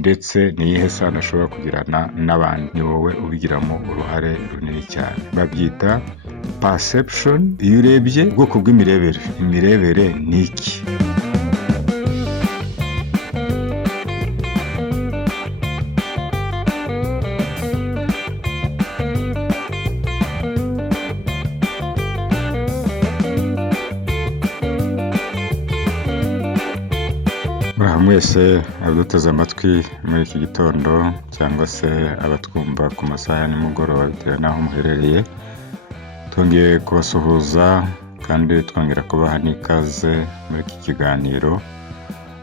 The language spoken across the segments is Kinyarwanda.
ndetse niyihe sano ashobora kugirana n'abandi, ni wowe ubigiramo uruhare runini cyane. Babyita perception. Iyo urebye ubwoko bw'imirebere, imirebere ni iki? Mwese abaduteze amatwi muri iki gitondo cyangwa se abatwumva ku masaha ya nimugoroba bitewe n'aho muherereye, twongeye kubasuhuza kandi twongera kubaha n'ikaze muri iki kiganiro,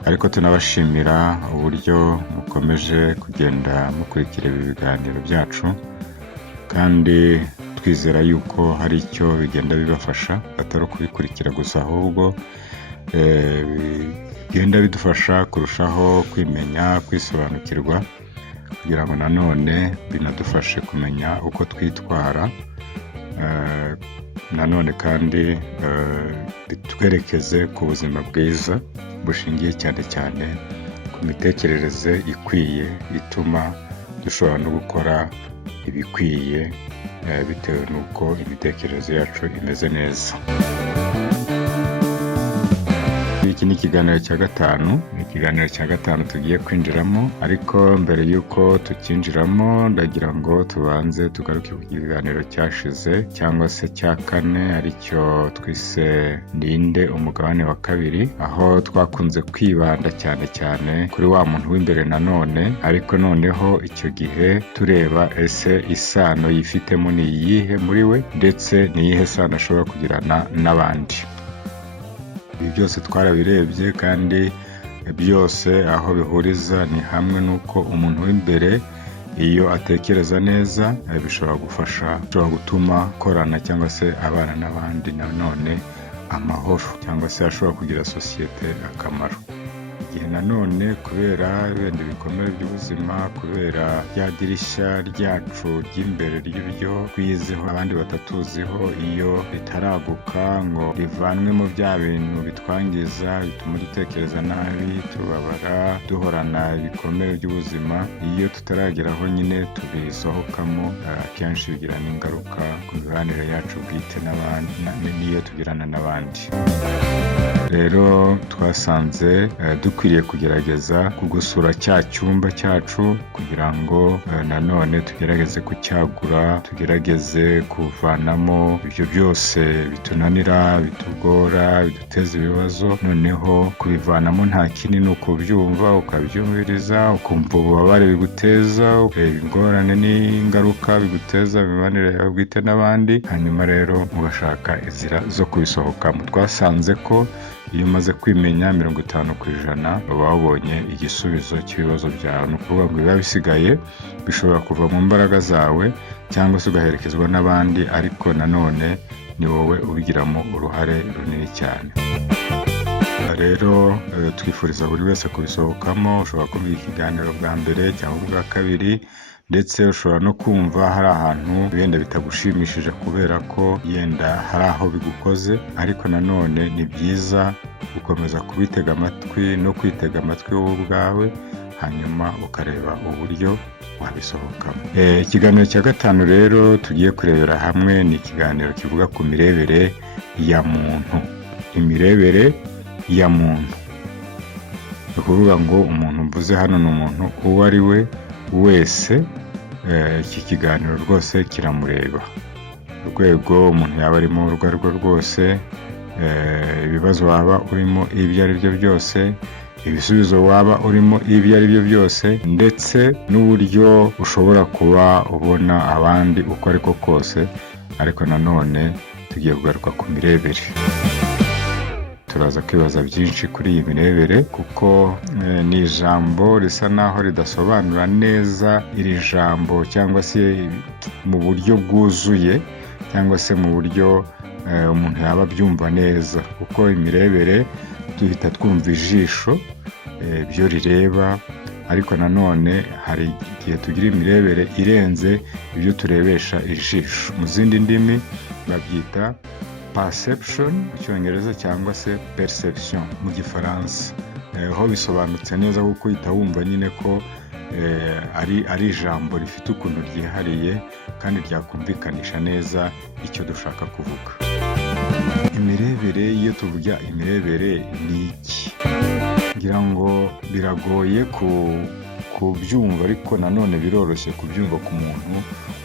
ariko tunabashimira uburyo mukomeje kugenda mukurikira ibi biganiro byacu, kandi twizera yuko hari icyo bigenda bibafasha, atari ukubikurikira gusa ahubwo bigenda bidufasha kurushaho kwimenya, kwisobanukirwa, kugira ngo nanone binadufashe kumenya uko twitwara, nanone kandi bitwerekeze ku buzima bwiza bushingiye cyane cyane ku mitekerereze ikwiye, ituma dushobora no gukora ibikwiye bitewe n'uko imitekerereze yacu imeze neza. Iki ni ikiganiro cya gatanu, ikiganiro cya gatanu tugiye kwinjiramo, ariko mbere y'uko tukinjiramo ndagira ngo tubanze tugaruke ku kiganiro cyashize cyangwa se cya kane, aricyo twise Ninde umugabane wa kabiri, aho twakunze kwibanda cyane cyane kuri wa muntu w'imbere nanone, ariko noneho icyo gihe tureba ese isano yifitemo ni iyihe muri we, ndetse niyihe sano ashobora kugirana n'abandi. Ibi byose twarabirebye kandi byose aho bihuriza ni hamwe, n'uko umuntu w'imbere iyo atekereza neza bishobora gufasha, bishobora gutuma korana cyangwa se abana n'abandi nanone amahoro, cyangwa se ashobora kugira sosiyete akamaro. Igihe nanone kubera wenda ibikomere by'ubuzima, kubera rya dirishya ryacu ry'imbere ry'ibyo twizeho abandi batatuziho, iyo ritaraguka ngo rivanwe mu bya bintu bitwangiza, bituma dutekereza nabi, tubabara, duhorana ibikomere by'ubuzima, iyo tutarageraho nyine tubisohokamo, akenshi bigira n'ingaruka ku mibanire yacu bwite n'abandi, n'iyo tugirana n'abandi. Rero twasanze dukwiriye kugerageza kugusura cya cyumba cyacu kugira ngo nanone tugerageze kucyagura, tugerageze kuvanamo ibyo byose bitunanira, bitugora, biduteza ibibazo, noneho kubivanamo nta kindi ni ukubyumva, ukabyumviriza, ukumva ububabare biguteza, ingorane n'ingaruka biguteza imibanire yawe bwite n'abandi, hanyuma rero ugashaka inzira zo kubisohokamo. Twasanze ko iyo umaze kwimenya 50% uba wabonye igisubizo cy'ibibazo byawe. Ni ukuvuga ngo biba bisigaye bishobora kuva mu mbaraga zawe cyangwa se ugaherekezwa n'abandi, ariko nanone ni wowe ubigiramo uruhare runini cyane. Rero twifuriza buri wese kubisohokamo. Ushobora kumva ikiganiro bwa mbere cyangwa bwa kabiri, ndetse ushobora no kumva hari ahantu wenda bitagushimishije kubera ko yenda hari aho bigukoze, ariko nanone ni byiza gukomeza kubitega amatwi no kwitega amatwi wowe ubwawe, hanyuma ukareba uburyo wabisohokamo. Ikiganiro cya gatanu rero tugiye kurebera hamwe ni ikiganiro kivuga ku mirebere ya muntu. Imirebere ya muntu, ni ukuvuga ngo umuntu mvuze hano ni umuntu uwo ari we wese. Iki kiganiro rwose kiramureba, urwego umuntu yaba arimo urwo ari rwo rwose, ibibazo waba urimo ibyo ari byo byose, ibisubizo waba urimo ibyo ari byo byose, ndetse n'uburyo ushobora kuba ubona abandi uko ariko kose. Ariko nanone tugiye kugaruka ku mirebere. Turaza kwibaza byinshi kuri iyi mirebere, kuko ni ijambo risa naho ridasobanura neza iri jambo, cyangwa se mu buryo bwuzuye, cyangwa se mu buryo umuntu yaba abyumva neza, kuko imirebere duhita twumva ijisho byo rireba, ariko nanone hari igihe tugira imirebere irenze ibyo turebesha ijisho. Mu zindi ndimi babyita perception mu cyongereza cyangwa se perception mu gifaransa, aho bisobanutse neza kuko uhita wumva nyine ko ari ijambo rifite ukuntu ryihariye kandi ryakumvikanisha neza icyo dushaka kuvuga. Imirebere, iyo tuvuga imirebere ni iki? Ngira ngo biragoye kubyumva, ariko nanone biroroshye kubyumva ku muntu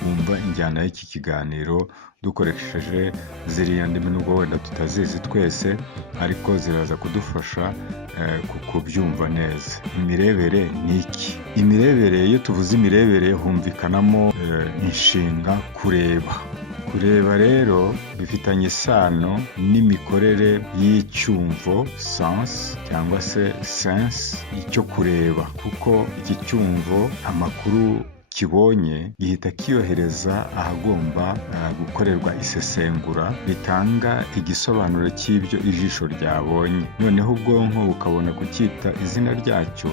wumva injyana y'iki kiganiro dukoresheje ziriya ndimi, nubwo wenda tutazizi twese, ariko ziraza kudufasha kubyumva neza. Imirebere ni iki? Imirebere, iyo tuvuze imirebere humvikanamo inshinga kureba. Kureba rero bifitanye isano n'imikorere y'icyumvo sens cyangwa se sense, icyo kureba, kuko iki cyumvo amakuru kibonye gihita kiyohereza ahagomba gukorerwa isesengura ritanga igisobanuro cy'ibyo ijisho ryabonye. Noneho ubwonko bukabona kucyita izina ryacyo,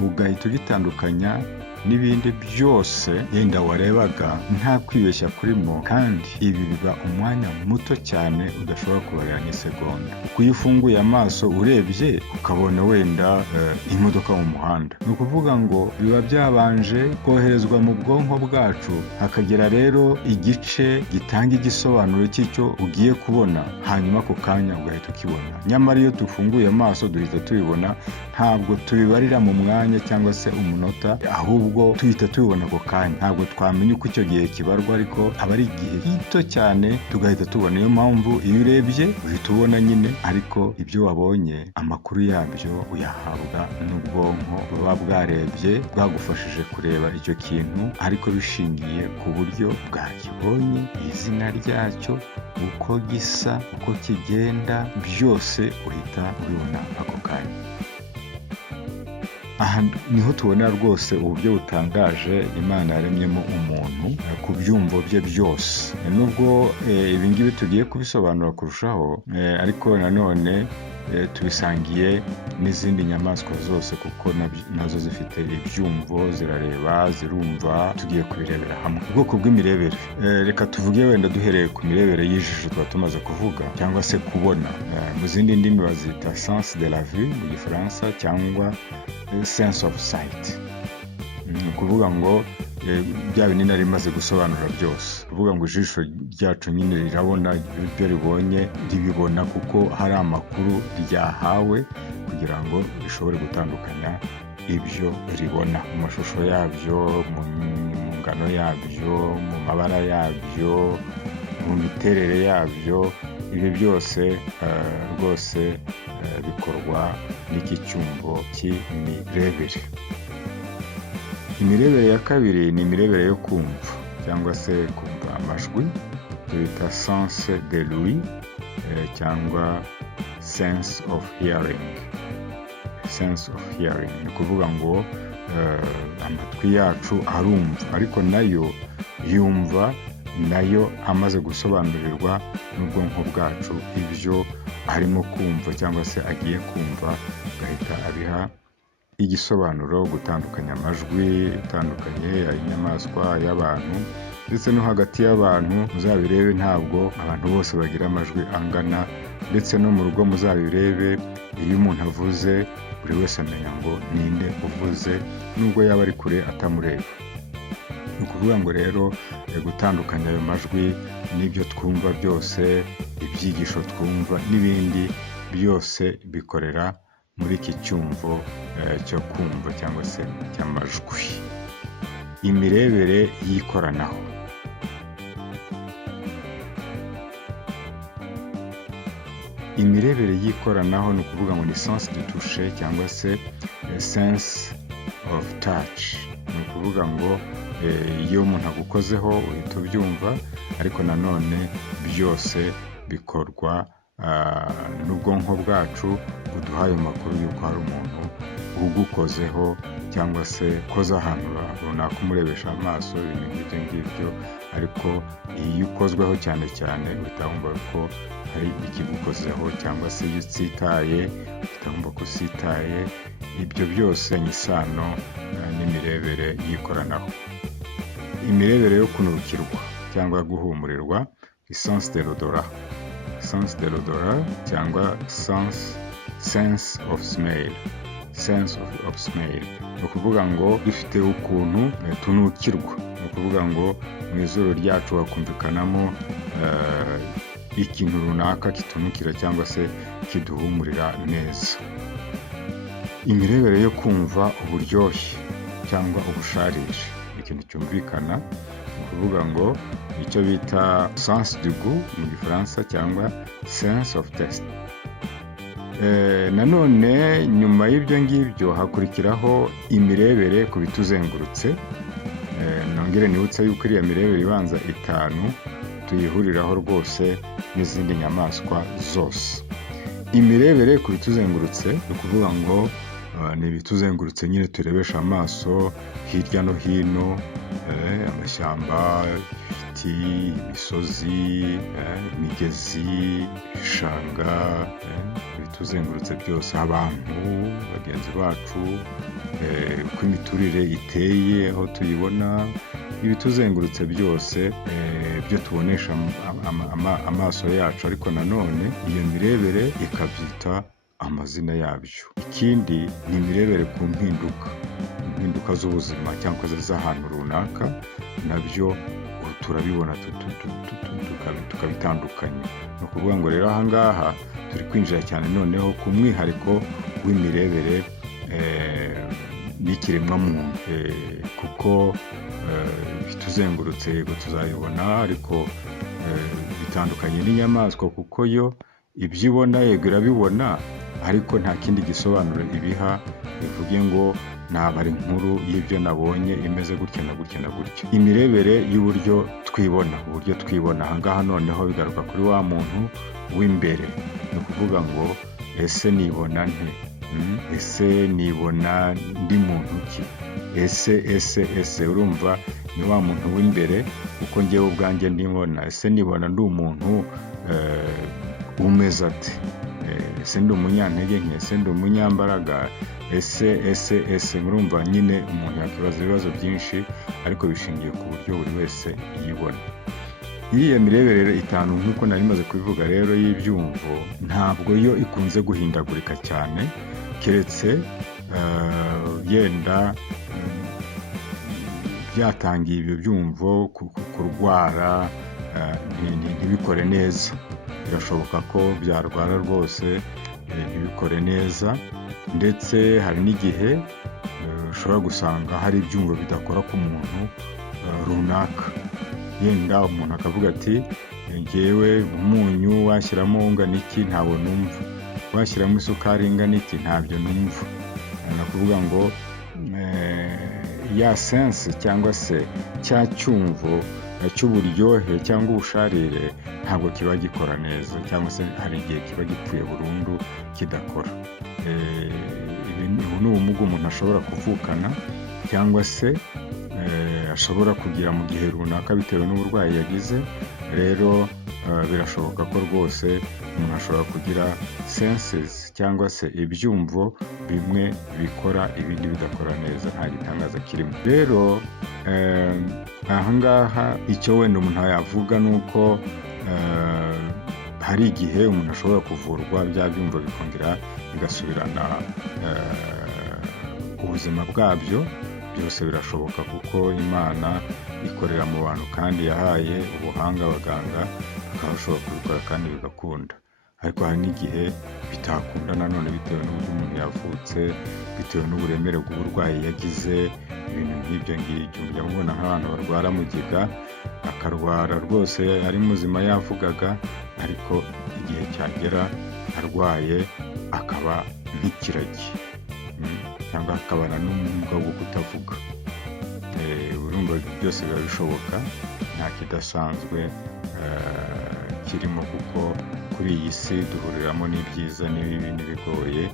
ugahita ugitandukanya n'ibindi byose yenda warebaga nta kwibeshya kurimo, kandi ibi biba umwanya muto cyane udashobora kubarira n'isegonda. Uko iyo ufunguye amaso urebye ukabona wenda imodoka mu muhanda, ni ukuvuga ngo biba byabanje koherezwa mu bwonko bwacu, hakagera rero igice gitanga igisobanuro cy'icyo ugiye kubona, hanyuma ako kanya ugahita ukibona. Nyamara iyo dufunguye amaso duhita tubibona, ntabwo tubibarira mu mwanya cyangwa se umunota, ahubwo tuhita tubibona ako kanya. Ntabwo twamenya uko icyo gihe kibarwa, ariko aba ari igihe gito cyane tugahita tubona. Niyo mpamvu iyo urebye uhita ubona nyine, ariko ibyo wabonye amakuru yabyo uyahabwa n'ubwonko buba bwarebye, bwagufashije kureba icyo kintu, ariko bishingiye ku buryo bwakibonye, izina ryacyo, uko gisa, uko kigenda, byose uhita ubibona ako kanya. Aha niho tubona rwose uburyo butangaje Imana yaremyemo umuntu ku byumvo bye byose. Nubwo ibi ngibi tugiye kubisobanura kurushaho, ariko nanone tubisangiye n'izindi nyamaswa zose, kuko nazo zifite ibyumvo, zirareba, zirumva. Tugiye kubirebera hamwe ubwoko bw'imirebere. Reka tuvuge wenda duhereye ku mirebere y'ijisho tuba tumaze kuvuga, cyangwa se kubona. Mu zindi ndimi bazita sens de la vue mu gifaransa, cyangwa sense of sight. Ni ukuvuga ngo bya binini nari maze gusobanura byose. Kuvuga ngo ijisho ryacu nyine rirabona ibyo ribonye, ribibona kuko hari amakuru ryahawe kugira ngo rishobore gutandukanya ibyo ribona mu mashusho yabyo, mu ngano yabyo, mu mabara yabyo, mu miterere yabyo. Ibi byose rwose bikorwa n'iki cyumvo cy'imirebere. Imirebere ya kabiri ni imirebere yo kumva, cyangwa se kumva amajwi, tuyita sens de l'ouïe cyangwa sense of hearing. Sense of hearing ni ukuvuga ngo amatwi yacu arumva, ariko nayo yumva, nayo amaze gusobanurirwa n'ubwonko bwacu ibyo arimo kumva cyangwa se agiye kumva, agahita abiha igisobanuro, gutandukanya amajwi atandukanye y'inyamaswa, y'abantu, ndetse no hagati y'abantu. Muzabirebe, ntabwo abantu bose bagira amajwi angana, ndetse no mu rugo muzabirebe, iyo umuntu avuze buri wese amenya ngo ninde uvuze, nubwo yaba ari kure atamureba. Ni ukuvuga ngo rero gutandukanya ayo majwi n'ibyo twumva byose, ibyigisho twumva n'ibindi byose bikorera muri iki cyumvo cyo kumva cyangwa se cy'amajwi. Imirebere yikoranaho. Imirebere yikoranaho ni ukuvuga ngo ni sens de toucher cyangwa se sense of touch. Ni ukuvuga ngo iyo umuntu agukozeho uhita ubyumva, ariko nanone byose bikorwa n'ubwonko bwacu buduha ayo makuru y'uko hari umuntu ugukozeho, cyangwa se koza ahantu runaka umurebesha amaso, ibintu nk'ibyo ngibyo. Ariko iyo ukozweho cyane cyane uhita wumva ko hari ikigukozeho, cyangwa se iyo utsitaye uhita wumva ko usitaye. Ibyo byose ni isano n'imirebere yikoranaho. Imirebere yo kunukirwa cyangwa guhumurirwa, sens de l'odorat. Sens de l'odorat cyangwa sense of smell. sense of smell. Ni ukuvuga ngo dufite ukuntu tunukirwa, ni ukuvuga ngo mu izuru ryacu hakumvikanamo ikintu runaka kitunukira cyangwa se kiduhumurira neza. Imirebere yo kumva uburyohe cyangwa ubusharire ni ikintu cyumvikana, ni ukuvuga ngo icyo bita sens du goût mu gifaransa cyangwa sense of taste. Nanone nyuma y'ibyo ngibyo hakurikiraho imirebere ku bituzengurutse. Nongere nibutse yuko iriya mirebere ibanza 5 tuyihuriraho rwose n'izindi nyamaswa zose. Imirebere ku bituzengurutse ni ukuvuga ngo ni ibituzengurutse nyine turebesha amaso hirya no hino, amashyamba, ibiti, imisozi, imigezi, ibishanga, ibituzengurutse byose, abantu, bagenzi bacu, uko imiturire iteye aho tuyibona, ibituzengurutse byose byo tubonesha amaso yacu, ariko nanone iyo mirebere ikabyita amazina yabyo. Ikindi ni imirebere ku mpinduka z'ubuzima cyangwa z'ahantu runaka, nabyo turabibona tukabitandukanya. Ni ukuvuga ngo rero ahangaha turi kwinjira cyane noneho ku mwihariko w'imirebere n'ikiremwa muntu, kuko bituzengurutse yego tuzabibona, ariko bitandukanye n'inyamaswa, kuko yo ibyo ibona yego irabibona, ariko nta kindi gisobanuro ibiha bivuge ngo nabara inkuru y'ibyo nabonye imeze gutya na gutya na gutya. Imirebere y'uburyo twibona ahangaha noneho bigaruka kuri wa muntu w'imbere. Ni ukuvuga ngo ese nibona nte? Ese nibona ndi muntu ki? Ese urumva ni wa muntu w'imbere, uko ngewe ubwanjye ndibona. Ese nibona ndi umuntu umeze ate? Ese ndi umunyantege nke? Ese ndi umunyambaraga? Ese murumva nyine umuntu yakibaza ibibazo byinshi, ariko bishingiye ku buryo buri wese yibona. Iriya mirebere 5 nk'uko nari maze kubivuga rero y'ibyumvo, ntabwo yo ikunze guhindagurika cyane, keretse yenda byatangiye ibyo byumvo kurwara, ntibikore neza. Birashoboka ko byarwara rwose ntibikore neza, ndetse hari n'igihe ushobora gusanga hari ibyumvo bidakora ku muntu runaka. Yenda umuntu akavuga ati ngewe umunyu washyiramo ungana iki ntabwo numva, washyiramo isukari ingana iki ntabyo numva. Ni ukuvuga ngo ya sense cyangwa se cya cyumvo cy'uburyohe cyangwa ubusharire ntabwo kiba gikora neza, cyangwa se hari igihe kiba gipfuye burundu kidakora. Ubu ni ubumuga umuntu ashobora kuvukana cyangwa se ashobora kugira mu gihe runaka bitewe n'uburwayi yagize. Rero birashoboka ko rwose umuntu ashobora kugira senses cyangwa se ibyumvo bimwe bikora ibindi bidakora neza, nta gitangaza kirimo. Rero ahangaha icyo wenda umuntu yavuga ni uko hari igihe umuntu ashobora kuvurwa bya byumvo bikongera bigasubirana ubuzima bwabyo. Byose birashoboka kuko Imana ikorera mu bantu kandi yahaye ubuhanga abaganga, bakaba bashobora kubikora kandi bigakunda. Ariko hari n'igihe bitakunda nanone bitewe n'uburyo umuntu yavutse, bitewe n'uburemere bw'uburwayi yagize, ibintu nk'ibyo ngibyo. Mujya mubona nk'abantu barwara mugiga, akarwara rwose ari muzima yavugaga, ariko igihe cyagera arwaye akaba nk'ikiragi, cyangwa akabana n'ubumuga bwo kutavuga. Urumva byose biba bishoboka, nta kidasanzwe kirimo, kuko kuri iyi si duhuriramo n'ibyiza n'ibibi n'ibigoye.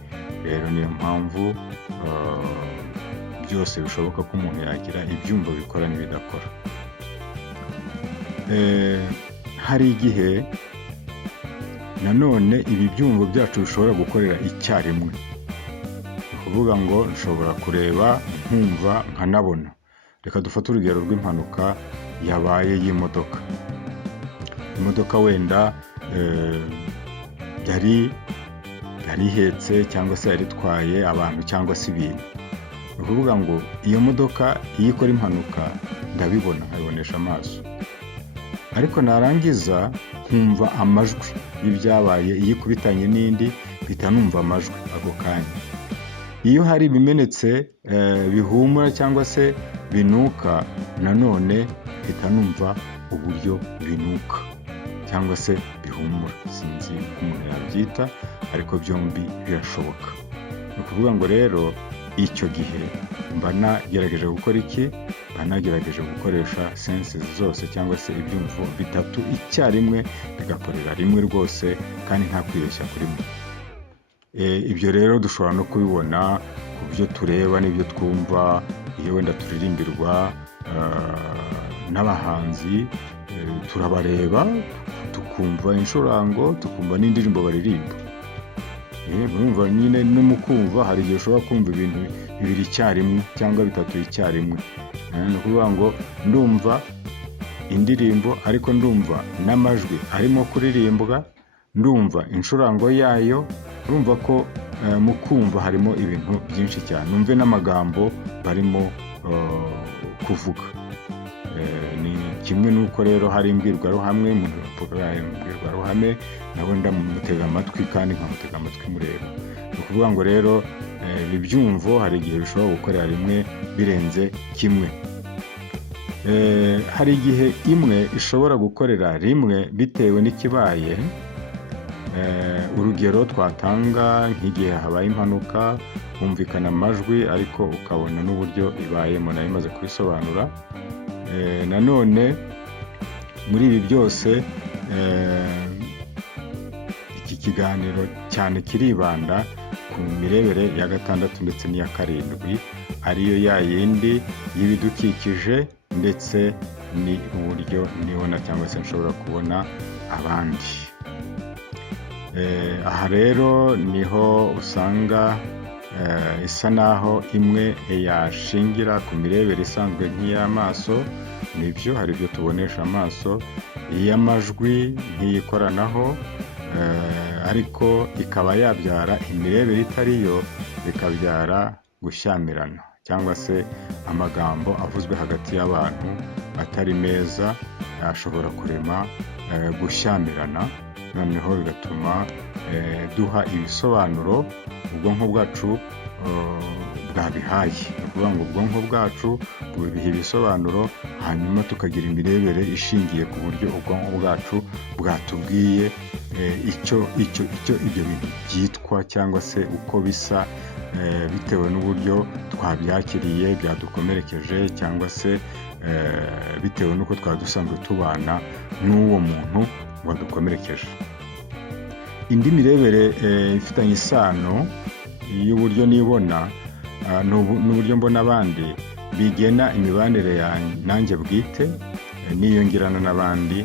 Rero niyo mpamvu byose bishoboka ko umuntu yagira ibyumvo bikora n'ibidakora. Hari igihe nanone ibi byumvo byacu bishobora gukorera icyarimwe. Ni ukuvuga ngo nshobora kureba nkumva nkanabona. Reka dufate urugero rw'impanuka yabaye y'imodoka. Imodoka wenda yari yari ihetse cyangwa se yari itwaye abantu cyangwa se ibintu. Ni ukuvuga ngo iyo modoka iyo ikora impanuka ndabibona, nkabibonesha amaso, ariko narangiza nkumva amajwi y'ibyabaye. Iyo ikubitanye n'indi mpita numva amajwi ako kanya. Iyo hari ibimenetse bihumura cyangwa se binuka, nanone mpita numva uburyo binuka cyangwa se bihumura. Sinzi uko umuntu yabyita, ariko byombi birashoboka. Ni ukuvuga ngo rero icyo gihe mba nagerageje gukora iki? Mba nagerageje gukoresha senses zose cyangwa se ibyumvo bitatu icyarimwe, bigakorera rimwe rwose kandi nta kwibeshya kurimo. Ibyo rero dushobora no kubibona ku byo tureba n'ibyo twumva. Iyo wenda turirimbirwa n'abahanzi, turabareba tukumva inshurango, tukumva n'indirimbo baririmba. Murumva nyine no mu kumva hari igihe ushobora kumva ibintu bibiri icyarimwe cyangwa bitatu icyarimwe. Ni ukuvuga ngo ndumva indirimbo ariko ndumva n'amajwi arimo kuririmbwa, ndumva inshurango yayo. Urumva ko mu kumva harimo ibintu byinshi cyane. Numve n'amagambo barimo kuvuga. Ni kimwe n'uko rero hari imbwirwaruhame, umuntu avuga imbwirwaruhame nawe ndamutega amatwi kandi nkamutega amatwi mureba. Ni ukuvuga ngo rero ibyumvo hari igihe bishobora gukorera rimwe birenze kimwe. Hari igihe imwe ishobora gukorera rimwe bitewe n'ikibaye. Urugero twatanga nk'igihe habaye impanuka, humvikana amajwi ariko ukabona n'uburyo ibayemo, nari maze kubisobanura. Nanone muri ibi byose iki kiganiro cyane kiribanda ku mirebere ya 6 ndetse n'iya 7, ariyo ya yindi y'ibidukikije ndetse ni uburyo nibona cyangwa se nshobora kubona abandi. Aha rero niho usanga isa naho imwe yashingira ku mirebere isanzwe nk'iy'amaso. Nibyo, hari ibyo tubonesha amaso. Iy'amajwi ntiyikoranaho, ariko ikaba yabyara imirebere itariyo, bikabyara gushyamirana cyangwa se amagambo avuzwe hagati y'abantu atari meza ashobora kurema gushyamirana. Noneho bigatuma duha ibisobanuro ubwonko bwacu bwabihaye. Ni ukuvuga ngo ubwonko bwacu bubiha ibisobanuro, hanyuma tukagira imirebere ishingiye ku buryo ubwonko bwacu bwatubwiye icyo ibyo bintu byitwa cyangwa se uko bisa, bitewe n'uburyo twabyakiriye byadukomerekeje, cyangwa se bitewe n'uko twaba dusanzwe tubana n'uwo muntu wadukomerekeje. Indi mirebere ifitanye isano y'uburyo nibona n'uburyo mbona abandi, bigena imibanire nanjye bwite niyongerana n'abandi,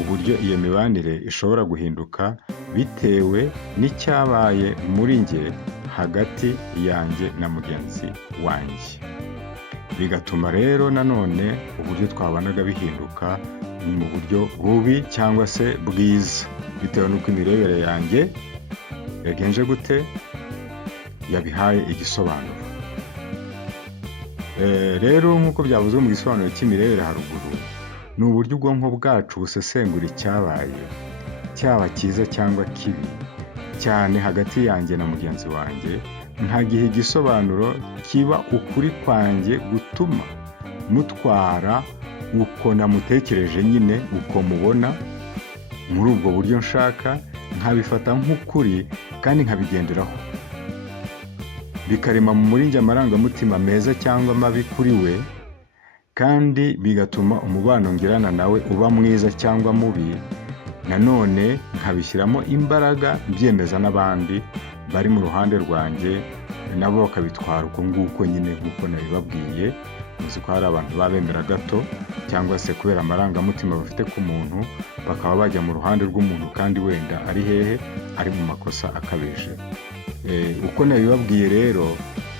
uburyo iyo mibanire ishobora guhinduka bitewe n'icyabaye muri njye hagati yanjye na mugenzi wanjye. Bigatuma rero nanone uburyo twabanaga bihinduka mu buryo bubi cyangwa se bwiza, bitewe n'uko imirebere yanjye yagenje gute, yabihaye igisobanuro. Rero nk'uko byavuzwe mu gisobanuro cy'imirebere haruguru, ni uburyo ubwonko bwacu busesengura icyabaye, cyaba cyiza cyangwa kibi, cyane hagati yanjye na mugenzi wanjye, nkagiha igisobanuro kiba ukuri kwanjye gutuma mutwara uko namutekereje nyine, uko mubona muri ubwo buryo nshaka, nkabifata nk'ukuri kandi nkabigenderaho, bikarema muri njye amarangamutima meza cyangwa mabi kuri we, kandi bigatuma umubano ngirana nawe uba mwiza cyangwa mubi. Nanone nkabishyiramo imbaraga byemeza n'abandi bari mu ruhande rwanjye, nabo bakabitwara uko nguko nyine nk'uko nabibabwiye. Muzi ko hari abantu babemera gato, cyangwa se kubera amarangamutima bafite ku muntu bakaba bajya mu ruhande rw'umuntu kandi wenda ari hehe, ari mu makosa akabije. Uko nabibabwiye rero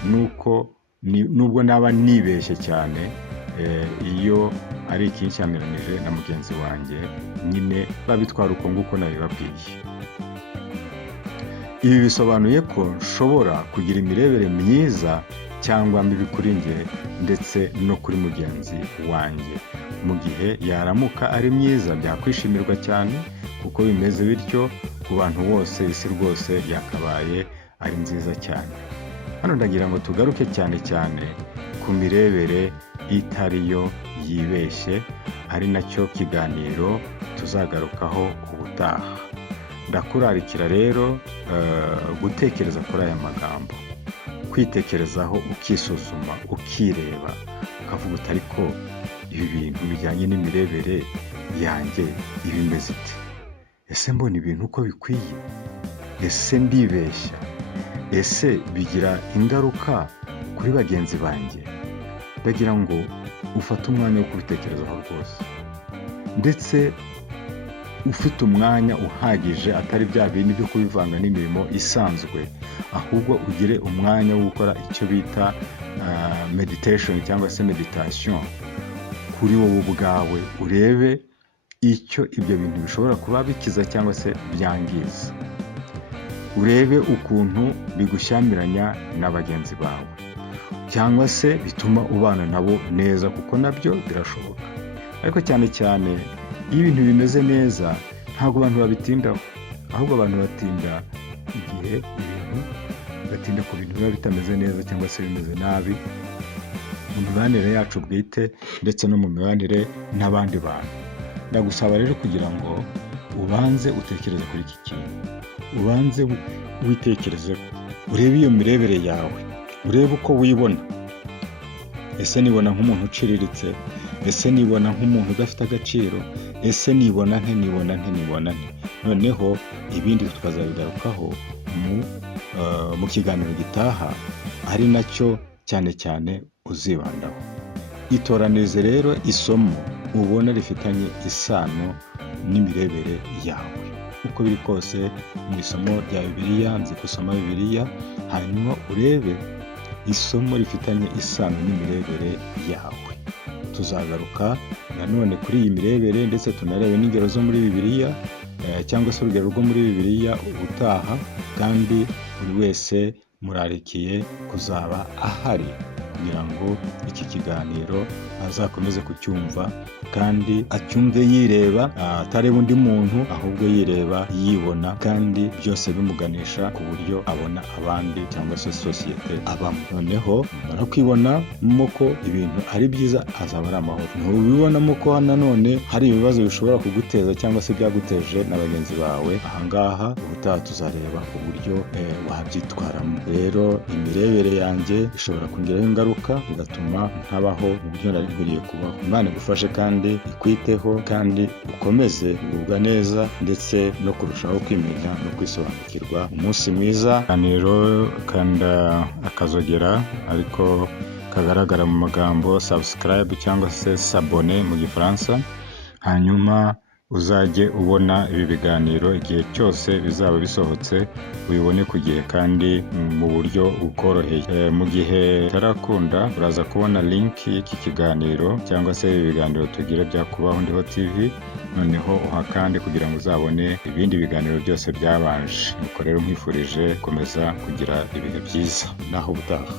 nuko nubwo naba nibeshye cyane, iyo ari ikinshyamiranyije na mugenzi wanjye, nyine babitwara uko nguko nabibabwiye. Ibi bisobanuye ko nshobora kugira imirebere myiza cyangwa mibi kuri njye ndetse no kuri mugenzi wanjye. Mu gihe yaramuka ari myiza byakwishimirwa cyane, kuko bimeze bityo ku bantu bose, isi rwose yakabaye ari nziza cyane. Hano ndagira ngo tugaruke cyane cyane ku mirebere itariyo yibeshye, ari nacyo kiganiro tuzagarukaho ubutaha. Ndakurarikira rero gutekereza kuri aya magambo, kwitekerezaho, ukisuzuma, ukireba, ukavuga uti ariko ibi bintu bijyanye n'imirebere yanjye bimeze ite? Ese mbona ibintu uko bikwiye? Ese ndibeshya? Ese bigira ingaruka kuri bagenzi banjye? Ndagira ngo ufate umwanya wo kubitekerezaho rwose, ndetse ufite umwanya uhagije, atari bya bindi byo kubivanga n'imirimo isanzwe, ahubwo ugire umwanya wo gukora icyo bita meditation cyangwa se meditation kuri wowe ubwawe, urebe icyo ibyo bintu bishobora kuba bikiza cyangwa se byangiza. Urebe ukuntu bigushyamiranya na bagenzi bawe, cyangwa se bituma ubana nabo neza, kuko nabyo birashoboka. Ariko cyane cyane iyo ibintu bimeze neza ntabwo abantu babitindaho, ahubwo abantu batinda igihe batinda ku bintu biba bitameze neza cyangwa se bimeze nabi mu mibanire yacu bwite ndetse no mu mibanire n'abandi bantu. Ndagusaba rero kugira ngo ubanze utekereze kuri iki kintu, ubanze witekerezeho, urebe iyo mirebere yawe, urebe uko wibona. Ese nibona nk'umuntu uciriritse? Ese nibona nk'umuntu udafite agaciro? Ese nibona nte? Noneho ibindi tukazabigarukaho mu kiganiro gitaha, ari nacyo cyane cyane uzibandaho. Itoranirize rero isomo ubona rifitanye isano n'imirebere yawe. Uko biri kose mu isomo rya Bibiliya, nzi gusoma Bibiliya, hanyuma urebe isomo rifitanye isano n'imirebere yawe. Tuzagaruka nanone kuri iyi mirebere, ndetse tunarebe n'ingero zo muri Bibiliya, cyangwa se urugero rwo muri Bibiliya ubutaha, kandi buri wese murarikiye kuzaba ahari kugira ngo iki kiganiro azakomeze kucyumva, kandi acyumve yireba, atareba undi muntu, ahubwo yireba yibona, kandi byose bimuganisha ku buryo abona abandi cyangwa se sosiyete abamo. Noneho numara kwibonamo ko ibintu ari byiza, azaba ari amahoro. Ntubibonamo ko nanone hari ibibazo bishobora kuguteza cyangwa se byaguteje na bagenzi bawe, ahangaha ubutaha tuzareba uburyo wabyitwaramo. Rero imirebere yanjye ishobora kungiraho ingaruka, bigatuma ntabaho mu buryo nari nkwiriye kubaho. Imana igufashe kandi ikwiteho, kandi ukomeze kugubwa neza, ndetse no kurushaho kwimenya no kwisobanukirwa. Umunsi mwiza. Ikiganiro kanda akazogera ariko kagaragara mu magambo subscribe cyangwa se s'abonner mu gifaransa, hanyuma uzajye ubona ibi biganiro igihe cyose bizaba bisohotse, ubibone ku gihe kandi mu buryo bukoroheye. Mu gihe utarakunda, uraza kubona link y'iki kiganiro cyangwa se ibi biganiro tugira bya Kubaho Ndiho TV, noneho uhakande kugira ngo uzabone ibindi biganiro byose byabanje. Nuko rero nkwifurije komeza kugira ibihe byiza, naho ubutaha.